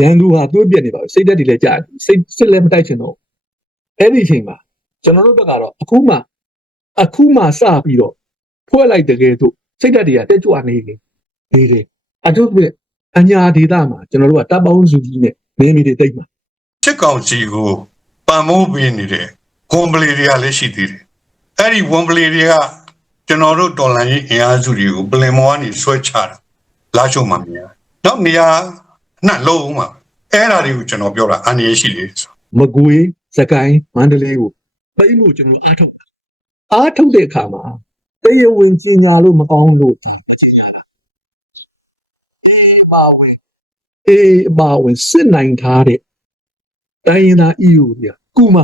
ရန်သူဟာသွေးပြက်နေပါဘူးစိတ်သက်တွေလည်းကြာတယ်စိတ်စစ်လည်းမတိုက်ချင်တော့ဘူးအဲ့ဒီအချိန်မှာကျွန်တော်တို့ဘက်ကတော့အခုမှအခုမှစပြီးတော့ဖွဲ့လိုက်တဲ့ကဲတို့စိတ်သက်တွေကတက်ကြွနေနေနေတယ်အထုပ်ပြအညာဒေတာမှာကျွန်တော်တို့ကတပ်ပေါင်းစုကြီးနဲ့နေမီတွေတိတ်မှာစစ်ကောင်စီကိုပံ့မိုးပေးနေတဲ့ကွန်ပလီတွေကလည်းရှိသေးတယ်အဲ့ဒီဝန်ပလီတွေကကျွန်တော်တို့တော်လန်ရေးအင်အားစုတွေကိုပလင်မောကနေဆွဲချတာလာရှုံမှမြင်ရတယ်နောက်နေရာ နှံ့လုံးမှာအဲ့ဒါတွေကိုကျွန်တော်ပြောတာအန္တရာယ်ရှိလေဆိုမကွေးစကိုင်းမန္တလေးကိုပိတ်လို့ကျွန်တော်အားထုတ်တာအားထုတ်တဲ့အခါမှာတရားဝင်စင်ညာလို့မကောင်းလို့ဒီချင်ရတာအေးပါဝင်အေးပါဝင်စစ်နိုင်ထားတဲ့တိုင်းရင်းသား EU ပြကူမ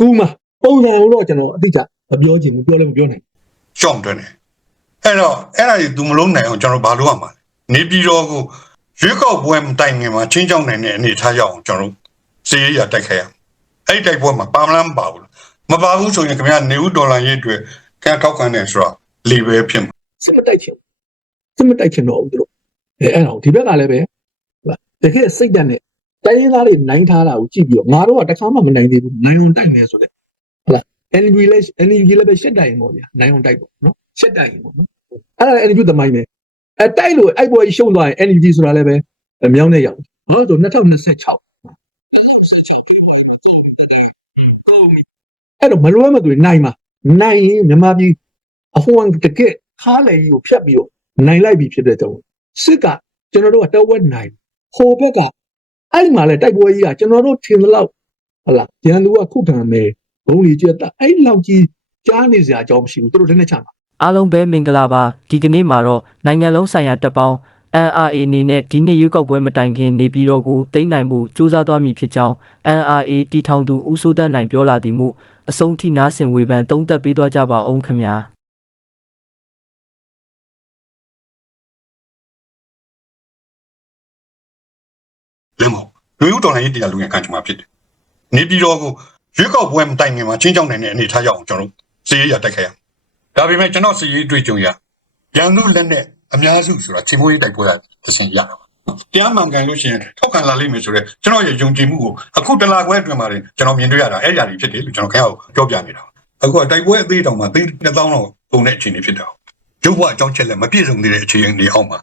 ကူမပုံစံတော့ကျွန်တော်အတိအကျမပြောချင်ဘူးပြောလည်းမပြောနိုင်ရှော့တွန်းတယ်အဲ့တော့အဲ့ဒါတွေသူမလုံးနိုင်အောင်ကျွန်တော်ဘာလုပ်ရမှာလဲနေပြည်တော်ကို ရွေးကောက်ပွဲမတိုင်ခင်မှာချင်းချောင်းနိုင်တဲ့အနေထားရအောင်ကျွန်တော်တို့စီးရရတိုက်ခိုက်ရအောင်အဲ့ဒီတိုက်ပွဲမှာပါမလားမပါဘူးမပါဘူးဆိုရင်ခင်ဗျာနေဦးဒေါ်လာရေးအတွက်ခင်ဗျာထောက်ခံတယ်ဆိုတော့လီပဲဖြစ်မှာစစ်မတိုက်ချင်ဘူးစစ်မတိုက်ချင်တော့ဘူးသူတို့အဲအဲ့တော့ဒီဘက်ကလည်းပဲဟုတ်လားတကယ်စိတ်ဓာတ်နဲ့တိုင်းရင်းသားတွေနိုင်ထားတာကိုကြည့်ပြီးတော့ငါတို့ကတစ်ခါမှမနိုင်သေးဘူးနိုင်အောင်တိုက်နေဆိုတဲ့ဟုတ်လား NUG လည်း NUG လည်းပဲရှက်တိုင်ပေါ့ဗျာနိုင်အောင်တိုက်ပေါ့နော်ရှက်တိုင်ပေါ့နော်အဲ့ဒါလည်း NUG သမိုင်းပဲ အဲတိုက်လို့အဲ့ပေါ်ကြီးရှုံးသွားရင် NUG ဆိုတာလည်းပဲမြောင်းနေရောက်ဟောဆို2026ကုန်ပြီအဲ့တော့မလွဲမသွေနိုင်မှာနိုင်ရင်မြန်မာပြည်အဟွန်တကက်ခါလေကြီးကိုဖြတ်ပြီးတော့နိုင်လိုက်ပြီဖြစ်တဲ့ကြောင့်စစ်ကကျွန်တော်တို့ကတဝက်နိုင်ဟိုဘက်ကအဲ့မှာလဲတိုက်ပွဲကြီးကကျွန်တော်တို့ထင်သလောက်ဟလာရန်သူကခုခံမယ်ဘုံလီကျက်တာအဲ့လောက်ကြီးကြားနေစရာအကြောင်းမရှိဘူးသူတို့လည်းနဲ့ချမှာ အားလုံးပဲမင်္ဂလာပါဒီကနေ့မှာတော့နိုင်ငံလုံးဆိုင်ရာတပ်ပေါင်း NRA အနေနဲ့ဒီနေ့ရွေးကောက်ပွဲမတိုင်ခင်နေပြည်တော်ကိုတိမ့်နိုင်မှုစူးစမ်းသွားမည်ဖြစ်ကြောင်း NRA တီထောင်သူဦးစိုးတန်းနိုင်ပြောလာသည်မှုအဆုံးထိနားဆင်ဝေဖန်သုံးသပ်ပေးသွားကြပါအောင်ခင်ဗျာလင်းမဟုတ်လူဦးဒေါ်လာရေးတရားလူငယ်ခံချင်မှာဖြစ်တယ်နေပြည်တော်ကိုရွေးကောက်ပွဲမတိုင်ခင်မှာချင်းချောင်းနိုင်တဲ့အနေထားရအောင်ကျွန်တော်တို့စီးရရတိုက်ခိုက်ရ ဒါပေမဲ့ကျွန်တော်စီးရေးတွေ့ကြုံရရန်သူလက်နဲ့အများစုဆိုတာချင်းမွေးတိုက်ပွဲရသင်ရတာတရားမှန်ကန်လို့ရှိရင်ထောက်ခံလာလိမ့်မယ်ဆိုတော့ကျွန်တော်ရဲ့ယုံကြည်မှုကိုအခုတလာခွဲအတွင်းမှာကျွန်တော်မြင်တွေ့ရတာအဲ့ဒီအရာတွေဖြစ်တယ်လို့ကျွန်တော်ခင်ဗျားကိုပြောပြနေတာအခုကတိုက်ပွဲအသေးတောင်မှသိန်း1000လောက်ပုံတဲ့အခြေအနေဖြစ်တာရုပ်ဘဝအကြောင်းချက်လက်မပြည့်စုံသေးတဲ့အခြေအနေအောက်မှာ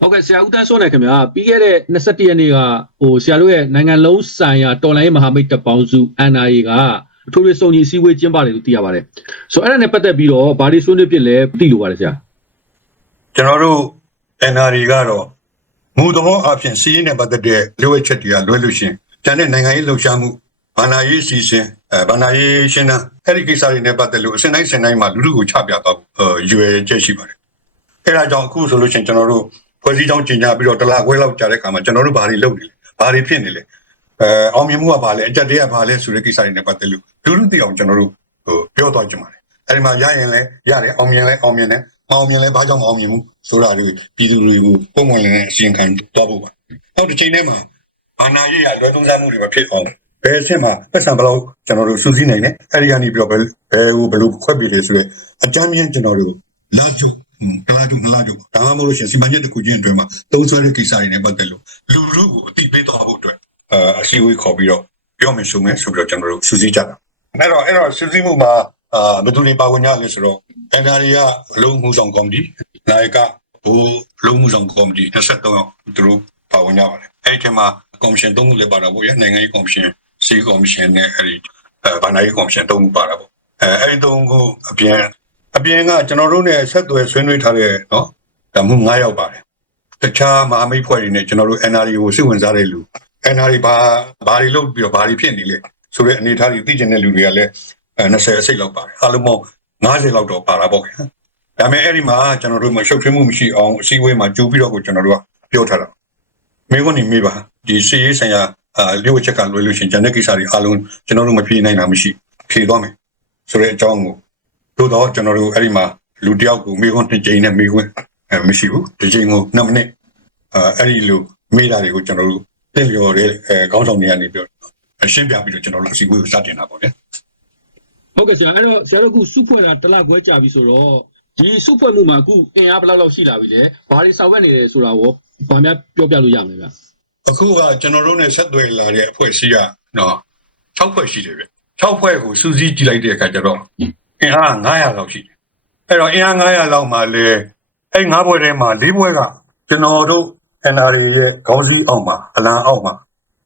ဟုတ်ကဲ့ဆရာဦးတန်းစိုးနိုင်ခင်ဗျာပြီးခဲ့တဲ့21ရက်နေ့ကဟိုဆရာတို့ရဲ့နိုင်ငံလုံးဆိုင်ရာတော်လိုင်းရေးမဟာမိတ်တပ်ပေါင်းစု NRA က အထူးရေးစုံကြီးအစည်းအဝေးကျင်းပတယ်လို့သိရပါတယ်ဆိုတော့အဲ့ဒါနဲ့ပတ်သက်ပြီးတော့ဘာတွေဆွေးနွေးဖြစ်လဲသိလို့ပါတယ်ဆရာကျွန်တော်တို့ NRD ကတော့မူသဘောအဖြစ်စီးရင်နဲ့ပတ်သက်တဲ့လိုအပ်ချက်တွေကလွဲလို့ရှရင်ကျန်တဲ့နိုင်ငံရေးလှုပ်ရှားမှုဘာနာရေးစီစဉ်အဲဘာနာရေးရှင်းတာအဲ့ဒီကိစ္စတွေနဲ့ပတ်သက်လို့အစဉ်တိုင်းအစဉ်တိုင်းမှာလူလူကိုချပြတော့ရွယ်ချက်ရှိပါတယ်အဲ့ဒါကြောင့်အခုဆိုလို့ရှရင်ကျွန်တော်တို့ဖွဲ့စည်းကြောင်းကျင်ညာပြီးတော့တလားခွဲလောက်ကြာတဲ့အခါမှာကျွန်တော်တို့ဘာတွေလုပ်နေလဲဘာတွေဖြစ်နေလဲ အဲအောင်မြင်မှုကဘာလဲအကြက်တွေကဘာလဲဆိုတဲ့ကိစ္စတွေနဲ့ပတ်သက်လို့လူလူသိအောင်ကျွန်တော်တို့ဟိုပြောသွားကြပါမယ်အဲ့ဒီမှာရရင်လည်းရတယ်အောင်မြင်လည်းအောင်မြင်တယ်မအောင်မြင်လဲဘာကြောင့်မအောင်မြင်ဘူးဆိုတာတွေပြည်သူတွေကိုပုံမှန်လည်းအရှင်းခံတော့ဖို့ပါနောက်တစ်ချိန်ထဲမှာဘာနာရေးရလွယ်သုံးစားမှုတွေမဖြစ်အောင်ဘယ်အဆင့်မှာပတ်စံဘယ်လောက်ကျွန်တော်တို့စူးစီးနိုင်လဲအဲ့ဒီကနေပြီးတော့ဘယ်ဘယ်ဟိုဘယ်လိုခွက်ပြီးလဲဆိုတော့အကြမ်းမြင့်ကျွန်တော်တို့လာကျုပ်တလားကျုပ်နလားကျုပ်ဒါမှမဟုတ်လို့ရှိရင်စီမံချက်တစ်ခုချင်းအတွင်းမှာသုံးဆွဲတဲ့ကိစ္စတွေနဲ့ပတ်သက်လို့လူလူကိုအတိပေးသွားဖို့အတွက် အအစီအဝေးခေါ်ပြီးတော့ပြောမယ်ဆိုမယ်ဆိုပြီးတော့ကျွန်တော်တို့စူးစီးကြတာအဲ့တော့အဲ့တော့စူးစီးမှုမှာအာဘယ်သူတွေပါဝင်ကြလဲဆိုတော့တန်တာရီကအလုံးမှုဆောင်ကော်မတီနိုင်ကဘိုးလုံးမှုဆောင်ကော်မတီ23ယောက်သူတို့ပါဝင်ကြပါတယ်အဲ့ဒီထဲမှာကော်မရှင်သုံးခုလည်းပါတာပေါ့ရနိုင်ငံရေးကော်မရှင်စီကော်မရှင်နဲ့အဲ့ဒီအဲဗဏ္ဍာရေးကော်မရှင်သုံးခုပါတာပေါ့အဲအဲ့ဒီသုံးခုအပြင်အပြင်ကကျွန်တော်တို့ ਨੇ ဆက်သွယ်ဆွေးနွေးထားတဲ့နော်ဒါမှ9ယောက်ပါတယ်တခြားမဟာမိတ်ဖွဲ့တွေနဲ့ကျွန်တော်တို့ NRD ကိုစိတ်ဝင်စားတဲ့လူ NRD ဘာဘာတွေလုပ်ပြီးတော့ဘာတွေဖြစ်နေလဲဆိုတဲ့အနေအထားတွေသိကျင်တဲ့လူတွေကလည်းအဲ20အစိတ်လောက်ပါတယ်အားလုံးပေါင်း90လောက်တော့ပါတာပေါ့ခင်ဗျာဒါပေမဲ့အဲ့ဒီမှာကျွန်တော်တို့မရှုပ်ထွေးမှုမရှိအောင်အစည်းအဝေးမှာကြိုးပြီးတော့ကိုကျွန်တော်တို့ကပြောထားတာမိခွန်းနေမိပါဒီစီရေးဆိုင်ရာအာလျှို့ချက်ကလွယ်လို့ရှရင်ဂျန်တဲ့ကိစ္စတွေအားလုံးကျွန်တော်တို့မဖြေနိုင်တာမရှိဖြေသွားမယ်ဆိုတဲ့အကြောင်းကိုသို့တော့ကျွန်တော်တို့အဲ့ဒီမှာလူတယောက်ကိုမိခွန်းတစ်ကြိမ်နဲ့မိခွန်းအဲမရှိဘူးတစ်ကြိမ်ကို2မိနစ်အာအဲ့ဒီလိုမိတာတွေကိုကျွန်တော်တို့ တက်လျော်တဲ့အဲခေါင်းဆောင်တွေကနေပြောရှင်းပြပြီးတော့ကျွန်တော်တို့အစီအဝေးကိုစတင်တာပေါ့ဗျာဟုတ်ကဲ့ဆရာအဲ့တော့ဆရာတို့ကစုဖွဲ့တာတစ်လခွဲကြာပြီဆိုတော့ဒီစုဖွဲ့မှုမှာအခုအင်အားဘယ်လောက်လောက်ရှိလာပြီလဲဘာတွေဆောင်ရွက်နေတယ်ဆိုတာကိုဘာများပြောပြလို့ရမလဲဗျအခုကကျွန်တော်တို့ ਨੇ ဆက်သွယ်လာတဲ့အဖွဲ့အစည်းကနော်6ဖွဲ့ရှိတယ်ဗျ6ဖွဲ့ကိုစူးစီးကြည့်လိုက်တဲ့အခါကျတော့အင်အား900လောက်ရှိတယ်အဲ့တော့အင်အား900လောက်မှာလေအဲ့9ဖွဲ့ထဲမှာ၄ဖွဲ့ကကျွန်တော်တို့ NRA ရဲ့ခေါင်းစည်းအောက်မှာအလံအောက်မှာ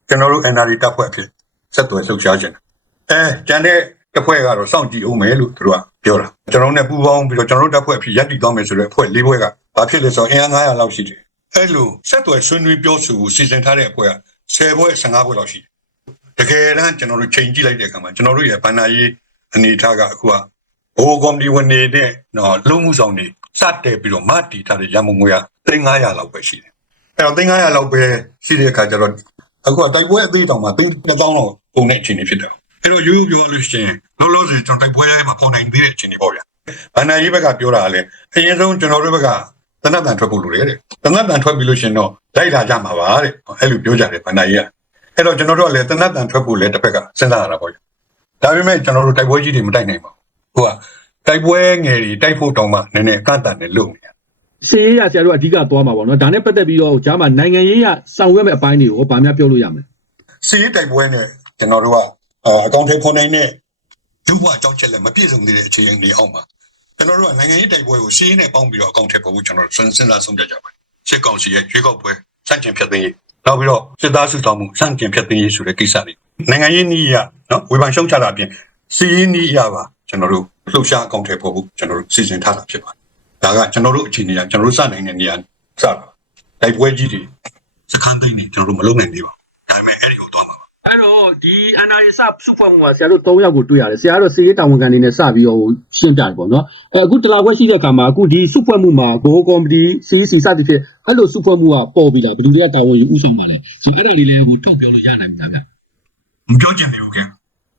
ကျွန်တော်တို့ NRA တပ်ဖွဲ့အဖြစ်ဆက်သွယ်လှုပ်ရှားခြင်းအဲကျန်တဲ့တပ်ဖွဲ့ကတော့စောင့်ကြည့်အောင်မယ်လို့သူတို့ကပြောတာကျွန်တော်တို့ ਨੇ ပူးပေါင်းပြီးတော့ကျွန်တော်တို့တပ်ဖွဲ့အဖြစ်ရပ်တည်သွားမယ်ဆိုတဲ့အဖွဲ့၄ဖွဲ့ကဘာဖြစ်လဲဆိုတော့အင်အား900လောက်ရှိတယ်အဲ့လိုဆက်သွယ်ဆွေးနွေးပြောဆိုကိုစီစဉ်ထားတဲ့အဖွဲ့က10ဘွဲ့15ဘွဲ့လောက်ရှိတယ်တကယ်တမ်းကျွန်တော်တို့ချိန်ကြည့်လိုက်တဲ့အခါမှာကျွန်တော်တို့ရဲ့ဘန္နာရေးအနေအထားကအခုကဘိုးကော်မတီဝင်နေတဲ့နော်လုံမှုဆောင်တွေစတဲ့ပြီးတော့မတီထားတဲ့ရမုံငွေက3500လောက်ပဲရှိတယ် အဲ့တော့3500လောက်ပဲရှိတဲ့အခါကျတော့အခုကတိုက်ပွဲအသေးတောင်မှ3000လောက်ပုံတဲ့အခြေအနေဖြစ်တယ်အဲ့တော့ရိုးရိုးပြောရလို့ရှိရင်လုံးလုံးစင်ကျွန်တော်တိုက်ပွဲထဲမှာပေါ်နိုင်သေးတဲ့အခြေအနေပေါ့ဗျာဘန္နာရေးဘက်ကပြောတာကလည်းအရင်ဆုံးကျွန်တော်တို့ဘက်ကတနတ်တန်ထွက်ဖို့လိုတယ်တဲ့တနတ်တန်ထွက်ပြီလို့ရှရင်တော့လိုက်လာကြမှာပါတဲ့အဲ့လိုပြောကြတယ်ဗန္ဒာကြီးကအဲ့တော့ကျွန်တော်တို့ကလည်းတနတ်တန်ထွက်ဖို့လည်းတစ်ဖက်ကစဉ်းစားရတာပေါ့ဒါပေမဲ့ကျွန်တော်တို့တိုက်ပွဲကြီးတွေမတိုက်နိုင်ပါဘူးဟုတ်ကတိုက်ပွဲငယ်တွေတိုက်ဖို့တောင်မှနည်းနည်းကန့်တန်တယ်လို့နေရ စီရေးရဆရာတို့အဓိကသွားမှာပေါ့နော်ဒါနဲ့ပတ်သက်ပြီးတော့ဂျားမှာနိုင်ငံရေးရဆောင်ရွက်မဲ့အပိုင်းတွေကိုဘာများပြောလို့ရမလဲစီးတိုက်ပွဲနဲ့ကျွန်တော်တို့ကအကောင့်ထဲဖော်နိုင်တဲ့ဒုဘွားအကြောင်းချက်လက်မပြည့်စုံသေးတဲ့အခြေအနေအောက်မှာကျွန်တော်တို့ကနိုင်ငံရေးတိုက်ပွဲကိုစီးနဲ့ပေါင်းပြီးတော့အကောင့်ထဲပေါ်ဖို့ကျွန်တော်တို့စဉ်းစားဆုံးဖြတ်ကြပါတယ်စစ်ကောင်စီရဲ့ရွေးကောက်ပွဲစန့်ကျင်ဖြတ်သိမ်းရေးနောက်ပြီးတော့စစ်သားစုဆောင်မှုစန့်ကျင်ဖြတ်သိမ်းရေးဆိုတဲ့ကိစ္စတွေနိုင်ငံရေးနည်းအရနော်ဝေဖန်ရှုံချတာအပြင်စီးရေးနည်းအရပါကျွန်တော်တို့လှုပ်ရှားအကောင့်ထဲပေါ်ဖို့ကျွန်တော်တို့စီစဉ်ထားတာဖြစ်ပါတယ် ဒါကကျွန်တော်တို့အခြေအနေကကျွန်တော်တို့စနိုင်တဲ့နေရာစတာတိုက်ပွဲကြီးတွေစခန်းသိမ်းတွေကျွန်တော်တို့မလုပ်နိုင်သေးပါဘူးဒါပေမဲ့အဲ့ဒီကိုသွားမှာပါအဲ့တော့ဒီ NRA စစုဖွဲ့မှုမှာဆရာတို့၃ယောက်ကိုတွေ့ရတယ်ဆရာတို့စီရေးတာဝန်ခံနေနဲ့စပြီးတော့ရှင်းပြတယ်ပေါ့နော်အဲအခုတလာပွဲရှိတဲ့အခါမှာအခုဒီစုဖွဲ့မှုမှာဂိုကော်မတီ CC စသည်ဖြင့်အဲ့လိုစုဖွဲ့မှုကပေါ်ပြီးတာဘယ်သူတွေကတာဝန်ယူဥဆောင်ပါလဲဆိုတော့အဲ့ဒါလေးလည်းဟိုထုတ်ပြောလို့ရနိုင်ပြီလားဗျမပြောချင်သေးဘူးခင်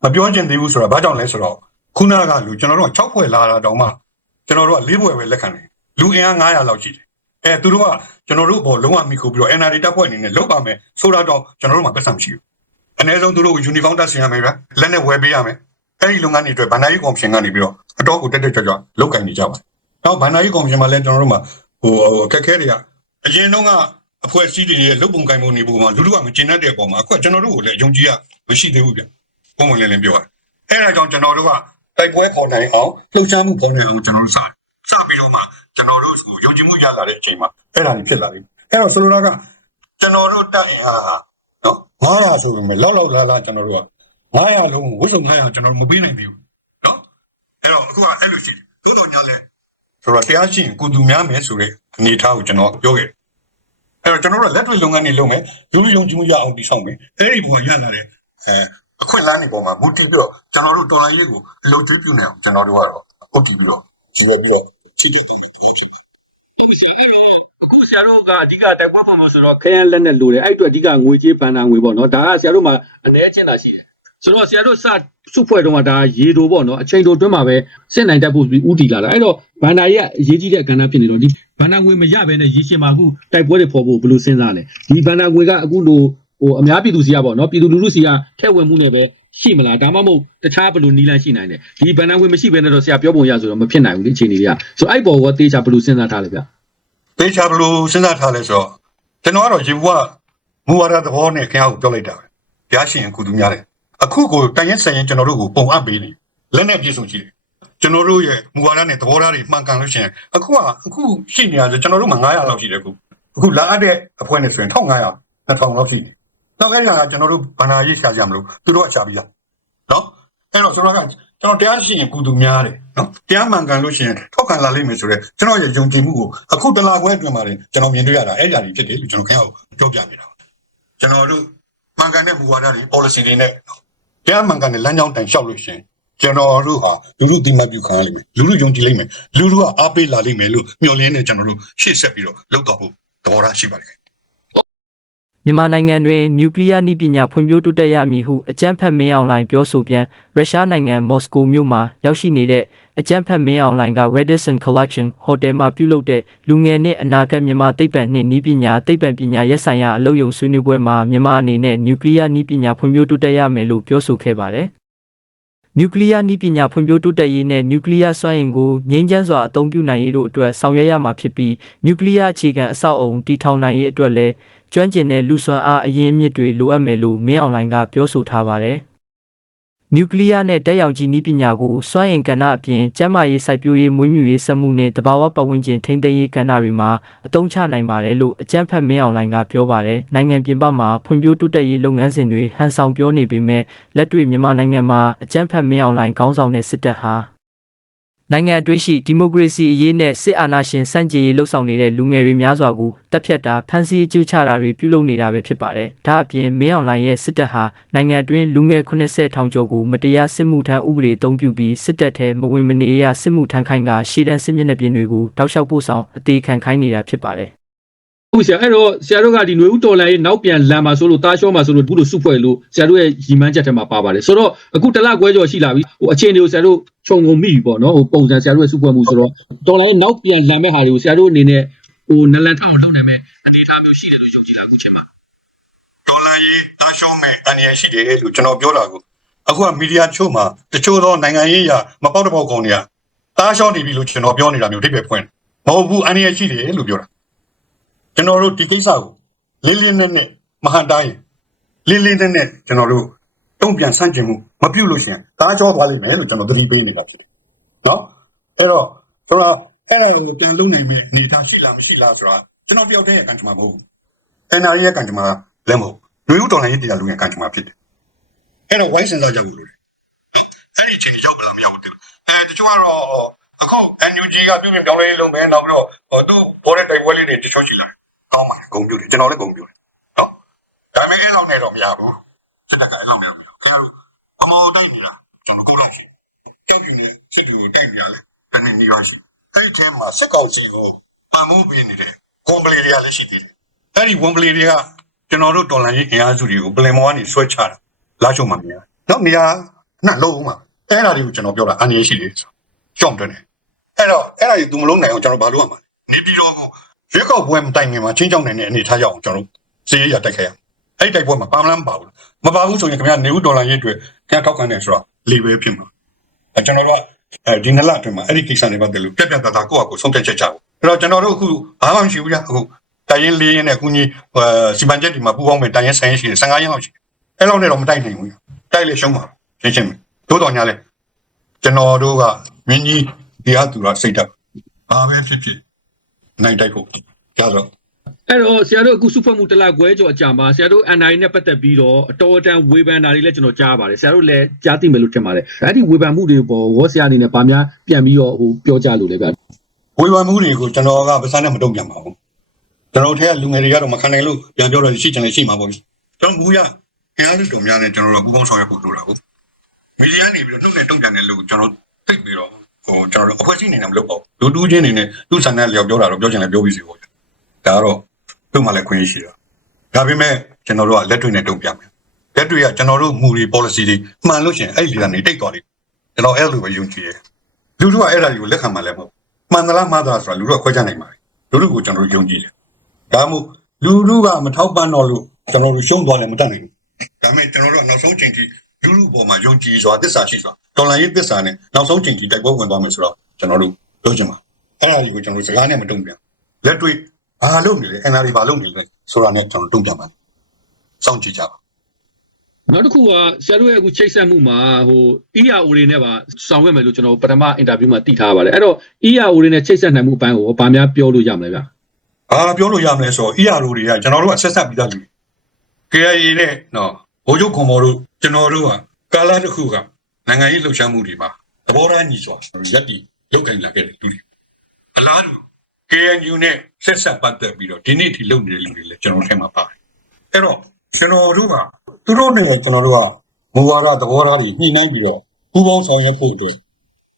မပြောချင်သေးဘူးဆိုတာဘာကြောင့်လဲဆိုတော့ခုနကလူကျွန်တော်တို့က6ဖွဲ့လာတာတောင်မှ ကျွန်တော်တို့က4ဖွဲ့ပဲလက်ခံတယ်လူအင်အား900လောက်ရှိတယ်အဲသူတို့ကကျွန်တော်တို့ဘောလုံးဝမိခိုးပြီးတော့ NRD တပ်ဖွဲ့အနေနဲ့လုတ်ပါမယ်ဆိုတာတော့ကျွန်တော်တို့မှပတ်စံမရှိဘူးအနည်းဆုံးသူတို့ကို uniform တက်ဆင်ရမယ်ဗျလက်နဲ့ဝယ်ပေးရမယ်အဲဒီလုပ်ငန်းတွေအတွက်ဘန်နာရေးကော်မရှင်ကနေပြီးတော့အတော့ကိုတက်တက်ကြွကြွလုတ်ကင်နေကြပါတယ်နောက်ဘန်နာရေးကော်မရှင်မှာလည်းကျွန်တော်တို့မှဟိုအခက်အခဲတွေကအရင်တော့ကအဖွဲ့အစည်းတွေရဲ့လုတ်ပုံကင်ပုံနေပုံမှာလူတို့ကမကျင်တတ်တဲ့အပေါ်မှာအခုကကျွန်တော်တို့ကိုလည်းယုံကြည်ရမရှိသေးဘူးဗျပုံမှန်လည်းလည်းပြောရတယ်အဲဒါကြောင့်ကျွန်တော်တို့က တိုက်ပွဲခေါ်နိုင်အောင်လှုပ်ရှားမှုခေါ်နိုင်အောင်ကျွန်တော်တို့စတယ်စပြီးတော့မှကျွန်တော်တို့ကိုယုံကြည်မှုရလာတဲ့အချိန်မှာအဲ့ဒါကြီးဖြစ်လာပြီအဲ့တော့ဆိုလိုတာကကျွန်တော်တို့တက်အင်အားဟာနော်900ဆိုပေမဲ့လောက်လောက်လာလာကျွန်တော်တို့က900လုံးဝှစုံ900ကျွန်တော်တို့မပေးနိုင်ဘူးနော်အဲ့တော့အခုကအဲ့လိုရှိတယ်သို့တော်ညာလဲဆိုတော့တရားရှိရင်ကုသူများမယ်ဆိုတဲ့အနေအထားကိုကျွန်တော်ပြောခဲ့အဲ့တော့ကျွန်တော်တို့လက်တွေ့လုပ်ငန်းတွေလုပ်မယ်လူလူယုံကြည်မှုရအောင်တည်ဆောက်မယ်အဲ့ဒီပေါ်ကရလာတဲ့အဲ အခွင့်အလမ်းတွေပေါ်မှာမူတည်ပြီးတော့ကျွန်တော်တို့တော်လိုင်းလေးကိုအလုပ်သွေးပြုနေအောင်ကျွန်တော်တို့ကတော့ပုတ်တည်ပြီးတော့ကြည့်ရပြီးတော့ချစ်တယ်အခုဆရာတို့ကအဓိကတိုက်ပွဲပုံလို့ဆိုတော့ခရမ်းလက်နဲ့လိုတယ်အဲ့အတွက်အဓိကငွေကြေးပန်တာငွေပေါ့နော်ဒါကဆရာတို့မှာအ ਨੇ ချင်းတာရှိတယ်ဆိုတော့ဆရာတို့စစုဖွဲ့တော့ကဒါရေတိုပေါ့နော်အချိန်တိုတွင်းမှာပဲစစ်နိုင်တတ်ဖို့ပြီးဥတီလာတာအဲ့တော့ဘန္နာကြီးကအရေးကြီးတဲ့ကဏ္ဍဖြစ်နေတော့ဒီဘန္နာငွေမရဘဲနဲ့ရေရှင်မှာအခုတိုက်ပွဲတွေဖော်ဖို့ဘယ်လိုစဉ်းစားလဲဒီဘန္နာငွေကအခုလို ဟိုအများပြည်သူစီကပေါ့နော်ပြည်သူလူထုစီကထက်ဝင်မှုနဲ့ပဲရှိမလားဒါမှမဟုတ်တခြားဘယ်လိုနီးလန်းရှိနိုင်တယ်ဒီဘန္နာငွေမရှိဘဲနဲ့တော့ဆရာပြောပုံရဆိုတော့မဖြစ်နိုင်ဘူးဒီအချိန်လေးကဆိုအဲ့ပေါ်ကတေးချဘယ်လိုစဉ်းစားထားလဲဗျတေချာဘလို့စဉ်းစားထားလဲဆိုတော့ကျွန်တော်ကတော့ရေဘူးကမူဝါဒသဘောနဲ့ခင်ဗျားကိုပြောလိုက်တာပဲရရှိရင်ကုသူများတယ်အခုကိုတန်ရင်ဆိုင်ရင်ကျွန်တော်တို့ကိုပုံအပ်ပေးနေလက်နဲ့ပြည့်စုံကြည့်တယ်ကျွန်တော်တို့ရဲ့မူဝါဒနဲ့သဘောထားတွေမှန်ကန်လို့ရှိရင်အခုကအခုရှိနေတာဆိုကျွန်တော်တို့မှာ900လောက်ရှိတယ်အခုအခုလာအပ်တဲ့အဖွဲ့နဲ့ဆိုရင်1500 2000လောက်ရှိတယ် တော့အဲ့ဒါကကျွန်တော်တို့ဗန္နာရေးရှာကြမလို့သူတို့ကရှာပြီးသားနော်အဲ့တော့ဆိုတော့ကကျွန်တော်တရားရှိရင်ကုသူများတယ်နော်တရားမှန်ကန်လို့ရှိရင်ထောက်ခံလာလိမ့်မယ်ဆိုတော့ကျွန်တော်ရဲ့ယုံကြည်မှုကိုအခုတလာခွဲအတွင်းမှာတင်ကျွန်တော်မြင်တွေ့ရတာအဲ့ဒီအရာတွေဖြစ်တယ်လို့ကျွန်တော်ခင်ဗျားကိုပြောပြနေတာပါကျွန်တော်တို့မှန်ကန်တဲ့မူဝါဒတွေ policy တွေနဲ့တရားမှန်ကန်တဲ့လမ်းကြောင်းတိုင်လျှောက်လို့ရှိရင်ကျွန်တော်တို့ဟာလူလူတိမတ်ပြုခံရလိမ့်မယ်လူလူယုံကြည်လိမ့်မယ်လူလူကအားပေးလာလိမ့်မယ်လို့မျှော်လင့်နေကျွန်တော်တို့ရှေ့ဆက်ပြီးတော့လုပ်တော့ဖို့သဘောထားရှိပါတယ် မြန်မာနိုင်ငံတွင်နျူကလ িয়ার နည်းပညာဖွံ့ဖြိုးတိုးတက်ရမည်ဟုအကြံဖက်မင်းအောင်လှိုင်ပြောဆိုပြန်ရုရှားနိုင်ငံမော်စကိုမြို့မှာရောက်ရှိနေတဲ့အကြံဖက်မင်းအောင်လှိုင်က Radisson Collection Hotel မှာပြုလုပ်တဲ့လူငယ်နှင့်အနာဂတ်မြန်မာသိပ္ပံနှင့်နည်းပညာသိပ္ပံပညာရပ်ဆိုင်ရာအလုပ်ရုံဆွေးနွေးပွဲမှာမြန်မာအနေနဲ့နျူကလ িয়ার နည်းပညာဖွံ့ဖြိုးတိုးတက်ရမယ်လို့ပြောဆိုခဲ့ပါတယ်။ နျူကလ িয়ার နည်းပညာဖွံ့ဖြိုးတိုးတက်ရေးနဲ့နျူကလ িয়ার စွမ်းအင်ကိုငြိမ်းချမ်းစွာအသုံးပြုနိုင်ရေးတို့အတွက်ဆောင်ရွက်ရမှာဖြစ်ပြီးနျူကလ িয়ার အခြေခံအဆောက်အအုံတည်ထောင်နိုင်ရေးအတွက်လည်း ကျွမ်းကျင်တဲ့လူစွမ်းအားအရင်းအမြစ်တွေလိုအပ်မယ်လို့မင်းအောင်လှိုင်ကပြောဆိုထားပါတယ်။နျူကလ িয়ার နဲ့တက်ရောင်ခြည်နည်းပညာကိုစွမ်းအင်ကဏ္ဍအပြင်ကျန်းမာရေးစိုက်ပျိုးရေးမွေးမြူရေးစက်မှုနဲ့တဘာဝပတ်ဝန်းကျင်ထိန်းသိမ်းရေးကဏ္ဍတွေမှာအသုံးချနိုင်ပါတယ်လို့အကြံဖတ်မင်းအောင်လှိုင်ကပြောပါတယ်။နိုင်ငံပြင်ပမှာဖွံ့ဖြိုးတိုးတက်ရေးလုပ်ငန်းစဉ်တွေဟန်ဆောင်ပြောနေပေမဲ့လက်တွေ့မြန်မာနိုင်ငံမှာအကြံဖတ်မင်းအောင်လှိုင်ခေါင်းဆောင်တဲ့စစ်တပ်ဟာ နိုင်ငံအတွင်းရှိဒီမိုကရေစီအရေးနဲ့စစ်အာဏာရှင်စန့်ကျင်ရေးလှုပ်ဆောင်နေတဲ့လူငယ်တွေများစွာကိုတပ်ဖြတ်တာဖမ်းဆီးအကျဉ်းချတာတွေပြုလုပ်နေတာပဲဖြစ်ပါတယ်။ဒါအပြင်မင်းအောင်လှိုင်ရဲ့စစ်တပ်ဟာနိုင်ငံအတွင်းလူငယ်80ထောင်ကျော်ကိုမတရားစစ်မှုထမ်းဥပဒေအသုံးပြုပြီးစစ်တပ်ထဲမဝင်မနေရစစ်မှုထမ်းခိုင်းကရှေ့တန်းစစ်မျက်နှာပြင်တွေကိုတောက်လျှောက်ပို့ဆောင်အသေးခံခိုင်းနေတာဖြစ်ပါတယ် ဟုတ်ဆရာအဲ့တော့ဆရာတို့ကဒီຫນွေဦးတော်လိုင်းရဲ့နောက်ပြန်လမ်းမှာဆိုလို့တားရှောမှာဆိုလို့ဘူးလို့စုဖွဲ့လို့ဆရာတို့ရဲ့ရီမန်းချက်ထဲမှာပါပါတယ်ဆိုတော့အခုတစ်လခွဲကျော်ရှိလာပြီဟိုအခြေအနေကိုဆရာတို့ခြုံငုံမိပြီပေါ့နော်ဟိုပုံစံဆရာတို့ရဲ့စုဖွဲ့မှုဆိုတော့တော်လိုင်းရဲ့နောက်ပြန်လမ်းမဲ့ဟာတွေကိုဆရာတို့အနေနဲ့ဟိုနလန်ထောက်လုပ်နိုင်မဲ့အနေအထားမျိုးရှိတယ်လို့ယုံကြည်လာအခုချိန်မှာဒေါ်လာရေးတားရှုံးမဲ့အန်ရရှိတယ်လို့ကျွန်တော်ပြောတာကိုအခုကမီဒီယာချို့မှာတချို့သောနိုင်ငံရေးရာမပေါက်တပေါက်ကောင်တွေကတားရှောင်းနေပြီလို့ကျွန်တော်ပြောနေတာမျိုးအဓိပ္ပာယ်ဖွင့်မဟုတ်ဘူးအန်ရရှိတယ်လို့ပြောတာ ကျွန်တော်တို့ဒီကိစ္စကိုလေးလေးနက်နက်မဟန်တိုင်းလေးလေးနက်နက်ကျွန်တော်တို့တုံ့ပြန်ဆန့်ကျင်မှုမပြုလို့ရှိရင်တားချောသွားလိမ့်မယ်လို့ကျွန်တော်သတိပေးနေတာဖြစ်တယ်နော်အဲ့တော့ဆိုတော့အဲ့ဒါကိုပြန်လုံနိုင်မဲ့အနေအထားရှိလားမရှိလားဆိုတာကျွန်တော်တယောက်တည်းရဲ့ကံကြမ္မာမဟုတ်ဘူး NRA ရဲ့ကံကြမ္မာလည်းမဟုတ်ဘူးလူဦးတော်လိုင်းရေးတရားလူငယ်ကံကြမ္မာဖြစ်တယ်အဲ့တော့ဝိုင်းစင်စားကြဖို့လိုတယ်အဲ့ဒီအချိန်ရောက်လာမရောက်ဘူးအဲတချို့ကတော့အခု NUG ကပြုပြင်ပြောင်းလဲရေးလုပ်မယ်နောက်ပြီးတော့ဟိုသူ့ဘောတဲ့တိုက်ပွဲလေးတွေတချို့ရှိလာတယ် ကောင်းပါတယ်ဂုံပြူတယ်ကျွန်တော်လည်းဂုံပြူတယ်နော်ဒါပေမဲ့အဲ့လောက်နဲ့တော့မရဘူးစစ်တပ်ကအဲ့လောက်နဲ့မရဘူးခင်ဗျားတို့အမောတိုက်နေတာကျွန်တော်ကိုလောက်ရှိကြောက်ပြူနေစစ်တူကိုတိုက်နေရလဲတနေ့နေရရှိအဲ့ဒီထဲမှာစစ်ကောင်စီကိုပံ့ပိုးပေးနေတယ်ကွန်ပလီတွေကလည်းရှိသေးတယ်အဲ့ဒီဝန်ပလီတွေကကျွန်တော်တို့တော်လန်ရေးအင်အားစုတွေကိုပလင်မောကနေဆွဲချတာလာချုံမှာမြင်ရတယ်။နော်နေရာနှက်လုံးမှာအဲ့ဒါတွေကိုကျွန်တော်ပြောတာအန်ရရှိတယ်ဆိုရှောင်းတယ်။အဲ့တော့အဲ့ဒါတွေသူမလုံးနိုင်အောင်ကျွန်တော်ဘာလုပ်ရမှာလဲ။နေပြည်တော်ကို ရွေးကောက်ပွဲမတိုင်ခင်မှာချင်းချောင်းနိုင်တဲ့အနေထားရအောင်ကျွန်တော်စီးရရတိုက်ခိုက်ရအောင်။အဲ့ဒီတိုက်ပွဲမှာပါမလန်းမပါဘူး။မပါဘူးဆိုရင်ခင်ဗျာနေဦးဒေါ်လာရေးအတွက်ခင်ဗျာထောက်ခံတယ်ဆိုတော့လေပဲဖြစ်မှာ။အဲကျွန်တော်တို့ကအဲဒီနှစ်လအတွင်းမှာအဲ့ဒီကိစ္စတွေပတ်သက်လို့ပြက်ပြက်သားသားကိုယ့်အကူဆုံးဖြတ်ချက်ချဖို့။အဲ့တော့ကျွန်တော်တို့အခုဘာမှမရှိဘူးကြာအခုတိုင်ရင်လေးရင်နဲ့အခုကြီးစီမံချက်ဒီမှာပူပေါင်းမယ်တိုင်ရင်ဆိုင်ရင်ရှိတယ်15ရက်လောက်ရှိတယ်အဲ့လောက်နဲ့တော့မတိုက်နိုင်ဘူးတိုက်လေရှုံးပါရှင်းရှင်းသို့တော်ညာလဲကျွန်တော်တို့ကမင်းကြီးဒီဟာသူကစိတ်တက်ဘာပဲဖြစ်ဖြစ် နိုင်တိုက်ဖို့ကြတော့အဲ့တော့ဆရာတို့အခုစုဖွဲ့မှုတစ်လခွဲကျော်အကြာမှာဆရာတို့ NRA နဲ့ပတ်သက်ပြီးတော့အတော်အတန်ဝေဖန်တာတွေလည်းကျွန်တော်ကြားပါတယ်ဆရာတို့လည်းကြားသိမယ်လို့ထင်ပါတယ်အဲ့ဒီဝေဖန်မှုတွေပေါ်ဝေါ်ဆရာအနေနဲ့ဗာများပြန်ပြီးတော့ဟိုပြောကြလို့လည်းဗျဝေဖန်မှုတွေကိုကျွန်တော်ကပစံနဲ့မတုံ့ပြန်ပါဘူးကျွန်တော်ထဲကလူငယ်တွေကတော့မခံနိုင်လို့ပြန်ပြောတယ်ရှိချင်လည်းရှိမှာပေါ့ဗျကျွန်တော်မူရခင်ဗျားတို့တော်များနဲ့ကျွန်တော်တို့ပူပေါင်းဆောင်ရွက်ဖို့လိုတာကိုမီဒီယာနေပြီးတော့နှုတ်နဲ့တုံ့ပြန်တယ်လို့ကျွန်တော်သိပြီးတော့ ဟိုကျွန်တော်တို့အဖွဲ့အစည်းနေနဲ့မလုပ်ပါဘူးလူတူးချင်းနေနဲ့သူ့ဆန္ဒလျောက်ပြောတာတော့ပြောချင်လည်းပြောပြီးစီပေါ့ဒါကတော့သူ့မှလည်းခွင့်ရရှိတာဒါပေမဲ့ကျွန်တော်တို့ကလက်တွေ့နဲ့တုံ့ပြန်မယ်လက်တွေ့ကကျွန်တော်တို့မူတွေ policy တွေမှန်လို့ရှိရင်အဲ့ဒီကနေတိတ်သွားတယ်ကျွန်တော်အဲ့လိုပဲယုံကြည်တယ်လူတို့ကအဲ့ဒါတွေကိုလက်ခံမှလည်းမဟုတ်မှန်သလားမှားသလားဆိုတာလူတို့ကခွဲခြားနိုင်ပါတယ်လူတို့ကိုကျွန်တော်တို့ယုံကြည်တယ်ဒါမှမဟုတ်လူတို့ကမထောက်ပံ့တော့လို့ကျွန်တော်တို့ရှုံးသွားလည်းမတတ်နိုင်ဘူးဒါပေမဲ့ကျွန်တော်တို့ကနောက်ဆုံးချိန်ထိ လူလူပေါ်မှာယုံကြည်စွာသစ္စာရှိစွာတော်လိုင်းရေးသစ္စာနဲ့နောက်ဆုံးချိန်ထိတိုက်ပွဲဝင်သွားမယ်ဆိုတော့ကျွန်တော်တို့ပြောချင်ပါအဲ့ဒါကြီးကိုကျွန်တော်တို့စကားနဲ့မတုံ့ပြန်လက်တွေ့ဘာလုပ်နေလဲ NRD ဘာလုပ်နေလဲဆိုတာနဲ့ကျွန်တော်တုံ့ပြန်ပါစောင့်ကြည့်ကြပါနောက်တစ်ခုကဆရာတို့ရဲ့အခုချိတ်ဆက်မှုမှာဟို ERO တွေနဲ့ပါဆောင်ရွက်မယ်လို့ကျွန်တော်ပထမအင်တာဗျူးမှာသိထားပါတယ်အဲ့တော့ ERO တွေနဲ့ချိတ်ဆက်နိုင်မှုအပိုင်းကိုဗာများပြောလို့ရမလဲဗျဘာပြောလို့ရမလဲဆိုတော့ ERO တွေကကျွန်တော်တို့ကဆက်ဆက်ပြီးသားလူ KIA နဲ့နော် ဘိုးချုပ်ခွန်မော်တို့ကျွန်တော်တို့ကကာလာတစ်ခုကနိုင်ငံရေးလှုပ်ရှားမှုတွေမှာသဘောထားညီစွာရက်တီလုပ်ကြလာခဲ့တဲ့လူတွေအလားတူ KNU နဲ့ဆက်ဆက်ပတ်သက်ပြီးတော့ဒီနေ့ထိလုပ်နေတဲ့လူတွေလည်းကျွန်တော်ထဲမှာပါတယ်အဲ့တော့ကျွန်တော်တို့ကသူတို့နဲ့ကျွန်တော်တို့ကမူဝါဒသဘောထားတွေညှိနှိုင်းပြီးတော့ပူးပေါင်းဆောင်ရွက်ဖို့အတွက်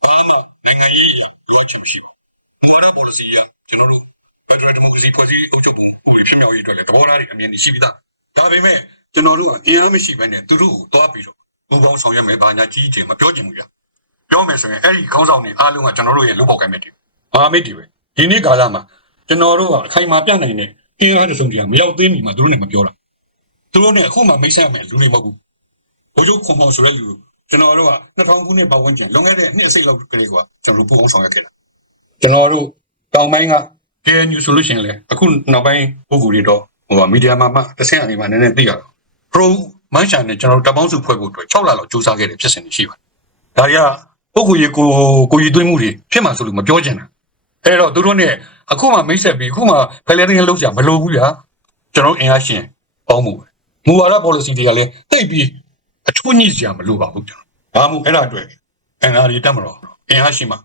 ဘာမှနိုင်ငံရေးလိုအပ်ချက်မရှိဘူးမူဝါဒ policy ရကျွန်တော်တို့ Federal Democracy ဖွဲ့စည်းအုပ်ချုပ်ပုံဥပဒေဖြစ်မြောက်ရေးအတွက်လည်းသဘောထားတွေအမြင်တွေရှိပြီးသားဒါပေမဲ့ ကျွန်တော်တို့ကအင်အားမရှိဘဲနဲ့သူတို့ကိုတွားပြီးတော့ပူးပေါင်းဆောင်ရွက်မယ်ဘာညာကြီးချင်မပြောချင်ဘူးဗျပြောမယ်ဆိုရင်အဲ့ဒီခေါင်းဆောင်တွေအားလုံးကကျွန်တော်တို့ရဲ့လူပေါက်ကိုင်မဲ့တွေမဟာမိတ်တွေပဲဒီနေ့ကာလမှာကျွန်တော်တို့ကအခိုင်အမာပြနိုင်တဲ့အင်အားတစ်စုံတရာမရောက်သေးမီမှာသူတို့နဲ့မပြောတာသူတို့နဲ့အခုမှမိတ်ဆက်မယ်လူတွေမဟုတ်ဘူးဘိုးချုပ်ခွန်မော်ဆိုတဲ့လူကျွန်တော်တို့က2000ခုနှစ်ပတ်ဝန်းကျင်လွန်ခဲ့တဲ့နှစ်အစိတ်လောက်ကလေးကကျွန်တော်တို့ပူအောင်ဆောင်ရွက်ခဲ့တာကျွန်တော်တို့တောင်ပိုင်းက KNU ဆိုလို့ရှိရင်လေအခုနောက်ပိုင်းပုဂ္ဂိုလ်တွေတော့ဟိုမီဒီယာမှာမှတစ်ဆင့်အနေမှာနည်းနည်းသိရတော့ Pro မန်ရှာနဲ့ကျွန်တော်တို့တပ်ပေါင်းစုဖွဲ့ဖို့အတွက်6လလောက်စူးစမ်းခဲ့တဲ့ဖြစ်စဉ်တွေရှိပါတယ်ဒါတွေကပုဂ္ဂိုလ်ရေးကိုကိုရည်သွင်းမှုတွေဖြစ်မှဆိုလို့မပြောချင်တာအဲ့တော့သူတို့ ਨੇ အခုမှမိတ်ဆက်ပြီးအခုမှဖယ်လဲတင်းလောက်ကြမလိုဘူးဗျာကျွန်တော်အင်အားရှင်ပေါင်းမှုပဲမူဝါဒ policy တွေကလည်းတိတ်ပြီးအထွတ်ညှိစရာမလိုပါဘူးကျွန်တော်ဘာမှအဲ့ဒါအတွက် NRD တက်မလို့အင်အားရှင်မှ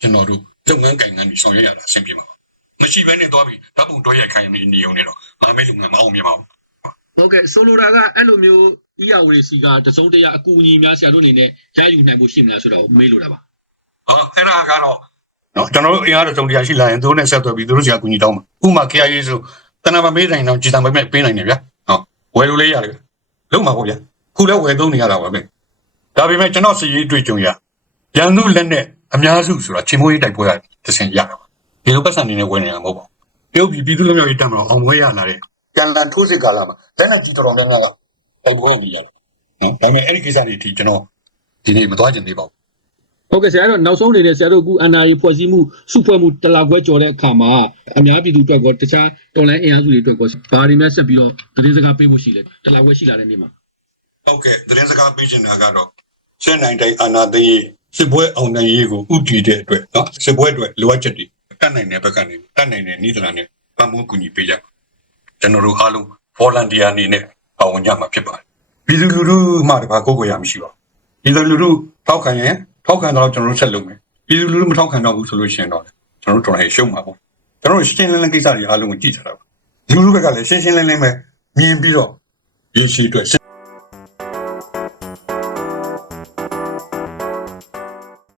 ကျွန်တော်တို့လုပ်ငန်းကိုင်ငန်းကြီးဆောင်ရွက်ရတာအဆင်ပြေမှာပါမရှိဘဲနဲ့တော့ပြီးဓာတ်ပုံတွဲရိုက်ခိုင်းနေနေုံနဲ့တော့မမဲလုပ်ငန်းမအောင်မြင်ပါဘူး ဟုတ်ကဲ့ဆိုလိုတာကအဲ့လိုမျိုးဤရဝေစီကတစုံတရာအကူအညီများဆရာတို့အနေနဲ့ရယူနိုင်ဖို့ရှိမလားဆိုတော့မေးလိုတာပါဟာအဲ့ဒါကတော့နော်ကျွန်တော်တို့အင်အားတုံတရားရှိလာရင်သူတို့နဲ့ဆက်သွယ်ပြီးသူတို့စီအကူညီတောင်းမှာဥမာ KIA ဆိုတနမမေးနိုင်တော့ဂျီတံပဲမဲ့ပေးနိုင်တယ်ဗျာဟုတ်ဝယ်လို့လေးရတယ်လုံးမှာပေါ့ဗျာခုလည်းဝယ်သုံးနေရတာပါပဲဒါပေမဲ့ကျွန်တော်စီရေးတွေ့ကြုံရရန်သူလက်နဲ့အများစုဆိုတာချင်းမိုးရေးတိုက်ပွဲရတစင်ရတာပါဒီလိုပတ်စံနေနဲ့ဝယ်နေတာမဟုတ်ပါဘူးပြုတ်ပြီးပြည်သူ့လူမျိုးရေးတက်မှာအောင်ဝဲရလာတဲ့ ကန်လန်ထိုးစစ်ကာလာမှာလက်နဲ့ကြီးတော်တော်များများကတိုက်ပွဲကိုရတာနော်ဒါပေမဲ့အဲ့ဒီကိစ္စတွေအထိကျွန်တော်ဒီနေ့မသွားကျင်သေးပါဘူးဟုတ်ကဲ့ဆရာတို့နောက်ဆုံးအနေနဲ့ဆရာတို့အခု NRA ဖွဲ့စည်းမှုစုဖွဲ့မှုတလာခွဲကြော်တဲ့အခါမှာအများပြည်သူအတွက်ကောတခြားတော်လိုင်းအင်အားစုတွေအတွက်ကောဘာတွေများဆက်ပြီးတော့သတင်းစကားပေးဖို့ရှိလဲတလာခွဲရှိလာတဲ့နေ့မှာဟုတ်ကဲ့သတင်းစကားပေးချင်တာကတော့စစ်နိုင်တိုင်းအာနာသိရေးစစ်ပွဲအောင်နိုင်ရေးကိုဥတည်တဲ့အတွက်နော်စစ်ပွဲအတွက်လိုအပ်ချက်တွေတတ်နိုင်တဲ့ဘက်ကနေတတ်နိုင်တဲ့ဤသလားနဲ့ပံ့ပိုးကူညီပေးကြ ကျွန်တော်တို့အားလုံး volunteer အနေနဲ့ပါဝင်ကြမှာဖြစ်ပါတယ်ပြည်သူလူထုမှတပါကိုယ်ကိုယ်ရမရှိပါဘူးပြည်သူလူထုထောက်ခံရင်ထောက်ခံတော့ကျွန်တော်တို့ဆက်လုပ်မယ်ပြည်သူလူထုမထောက်ခံတော့ဘူးဆိုလို့ရှိရင်တော့ကျွန်တော်တို့တော်တော်ရှုံးမှာပေါ့ကျွန်တော်တို့ရှင်းရှင်းလင်းလင်းကိစ္စတွေအားလုံးကိုကြည့်ကြတာပါလူလူဘက်ကလည်းရှင်းရှင်းလင်းလင်းပဲမြင်ပြီးတော့ရရှိအတွက်